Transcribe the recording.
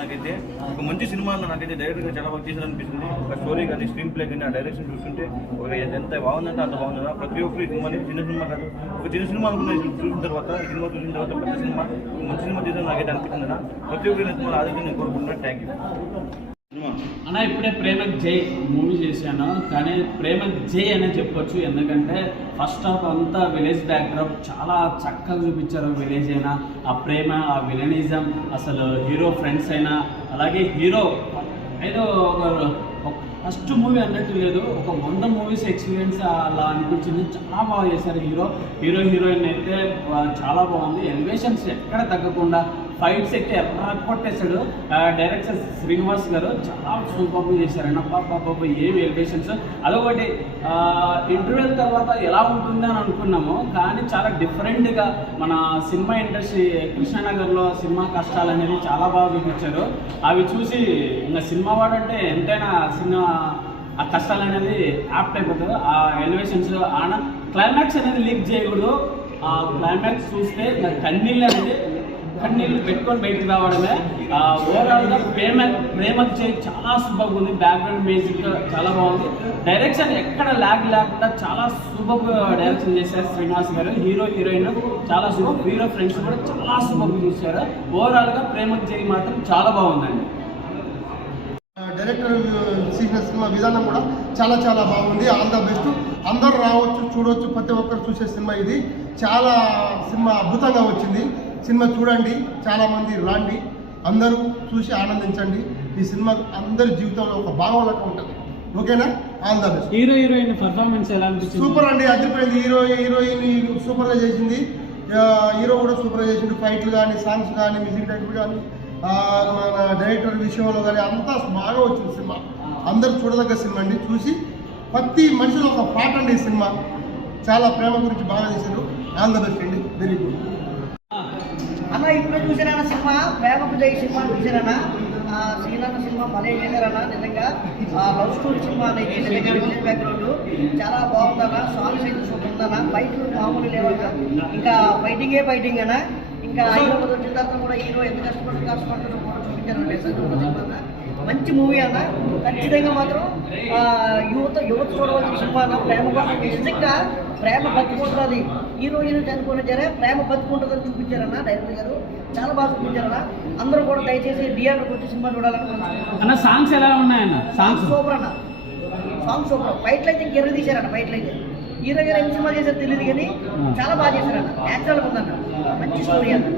నాకైతే ఒక మంచి సినిమా నాకైతే డైరెక్ట్గా చాలా బాగా తీసారనిపిస్తుంది. ఒక స్టోరీ కానీ స్క్రీన్ ప్లే కానీ ఆ డైరెక్షన్ చూస్తుంటే ఒక ఎంత బాగుందంటే అంత బాగుందా. ప్రతి ఒక్కరు ఈ సినిమాని చిన్న సినిమా కాదు, ఒక చిన్న సినిమా అనుకున్న చూసిన తర్వాత ఈ సినిమా చూసిన తర్వాత పెద్ద సినిమా మంచి సినిమా తీసారని నాకైతే అనిపిస్తుందా. ప్రతి ఒక్కరు సినిమాలు ఆదరించి నేను కోరుకుంటున్నాను. థ్యాంక్ యూ అన్న. ఇప్పుడే ప్రేమక్ జై మూవీ చేశాను, కానీ ప్రేమక్ జై అనే చెప్పొచ్చు. ఎందుకంటే ఫస్ట్ హాఫ్ అంతా విలేజ్ బ్యాక్డ్రాప్ చాలా చక్కగా చూపించారు. విలేజ్ అయినా ఆ ప్రేమ, ఆ విలనిజం, అసలు హీరో ఫ్రెండ్స్ అయినా, అలాగే హీరో ఏదో ఒక ఫస్ట్ మూవీ అన్నట్టు లేదు, ఒక 100 మూవీస్ ఎక్స్పీరియన్స్ అలా అనిపించింది. చాలా బాగా చేశారు. హీరోయిన్ అయితే చాలా బాగుంది. ఎలివేషన్స్ ఎక్కడ తగ్గకుండా, ఫైట్స్ అయితే ఎర్ర కొట్టేశాడు. డైరెక్టర్ శ్రీనివాస్ గారు చాలా సూపర్గా చేశారండి. పాప ఏమి ఎలివేషన్స్. అదొకటి ఇంటర్వ్యూల తర్వాత ఎలా ఉంటుంది అని అనుకున్నాము, కానీ చాలా డిఫరెంట్గా మన సినిమా ఇండస్ట్రీ కృష్ణానగర్లో సినిమా కష్టాలు అనేది చాలా బాగా చూపించారు. అవి చూసి ఇంకా సినిమా వాడంటే ఎంతైనా సినిమా ఆ కష్టాలు అనేది యాప్ట్ అయిపోతుంది. ఆ ఎలివేషన్స్ క్లైమాక్స్ అనేది లీక్ చేయకూడదు. ఆ క్లైమాక్స్ చూస్తే కన్నీళ్ళు పెట్టుకొని బయటకు రావడమే. ఓవరాల్గా ప్రేమకు చేయి చాలా సూపర్గా ఉంది. బ్యాక్గ్రౌండ్ మ్యూజిక్ చాలా బాగుంది. డైరెక్షన్ ఎక్కడ ల్యాగ్ లేకుండా చాలా సూపర్గా డైరెక్షన్ చేశారు శ్రీనివాస్ గారు. హీరోయిన్ చాలా సూపర్, హీరో ఫ్రెండ్స్ కూడా చాలా సూపర్గా చూశారు. ఓవరాల్గా ప్రేమకు చేయి మాత్రం చాలా బాగుందండి. డైరెక్టర్ తీసిన సినిమా విధానం కూడా చాలా బాగుంది. All the best. అందరూ రావచ్చు, చూడవచ్చు, ప్రతి ఒక్కరు చూసే సినిమా ఇది. చాలా సినిమా అద్భుతంగా వచ్చింది. సినిమా చూడండి, చాలామంది రండి, అందరూ చూసి ఆనందించండి. ఈ సినిమా అందరి జీవితంలో ఒక భాగంలాగా ఉంటుంది. ఓకేనా? All the best. Heroine performance ఎలా అనిపించింది? సూపర్ అండి, అదిరిపోయింది. హీరోయిన్ సూపర్గా చేసింది. హీరో కూడా సూపర్గా చేసింది. ఫైట్లు కానీ, సాంగ్స్ కానీ, మ్యూజిక్ డైరెక్టర్ కానీ, మన డైరెక్టర్ విషయంలో కానీ అంతా బాగా వచ్చింది సినిమా. అందరూ చూడదగ్గ సినిమా అండి. చూసి ప్రతి మనిషిలో ఒక పాట అండి ఈ సినిమా. చాలా ప్రేమ గురించి బాగా చేశారు. ఆల్ ద బెస్ట్ అండి. వెరీ గుడ్ అన్న. ఇప్పుడు చూసారన్న సినిమా ప్రేమకు జై సినిమా చూసారన్న. శ్రీలంక సినిమా భలే చేశారన్న. నిజంగా లవ్ స్టోరీ సినిమా అనేది నిజంగా విలేజ్ బ్యాక్గ్రౌండ్ చాలా బాగుందన్న. సాంగ్స్ అయితే సూపర్ ఉందన్న. ఫైట్లు మామూలు లేవన్నా, ఇంకా ఫైటింగ్ అన్న. ఇంకా హైదరాబాద్ వచ్చిన తర్వాత కూడా హీరో ఎంత కష్టపడుతుందో కూడా చూపించారు. మంచి మూవీ అన్న. ఖచ్చితంగా మాత్రం యువత చూడవలసిన సినిమా అన్న. ప్రేమ కోసం నిజంగా ప్రేమ బతుకుంటుంది. హీరోయిన్ చనిపోయిన సరే ప్రేమ బతుకుంటుందని చూపించారన్న డైరెక్టర్ గారు. చాలా బాగా చూపించారన్న. అందరూ కూడా దయచేసి థియేటర్కి వచ్చి సినిమా చూడాలని. సాంగ్స్ ఎలా ఉన్నాయన్న? సాంగ్స్ సూపర్ అన్న. Songs super. ఫైట్లు అయితే ఇంకెర్ర తీశారన్న. ఫైట్లు అయితే హీరో గారు ఎన్ని సినిమా చేశారో తెలియదు, కానీ చాలా బాగా చేశారన్న. న్యాచురల్గా ఉందన్న. మంచి స్టోరీ అన్న.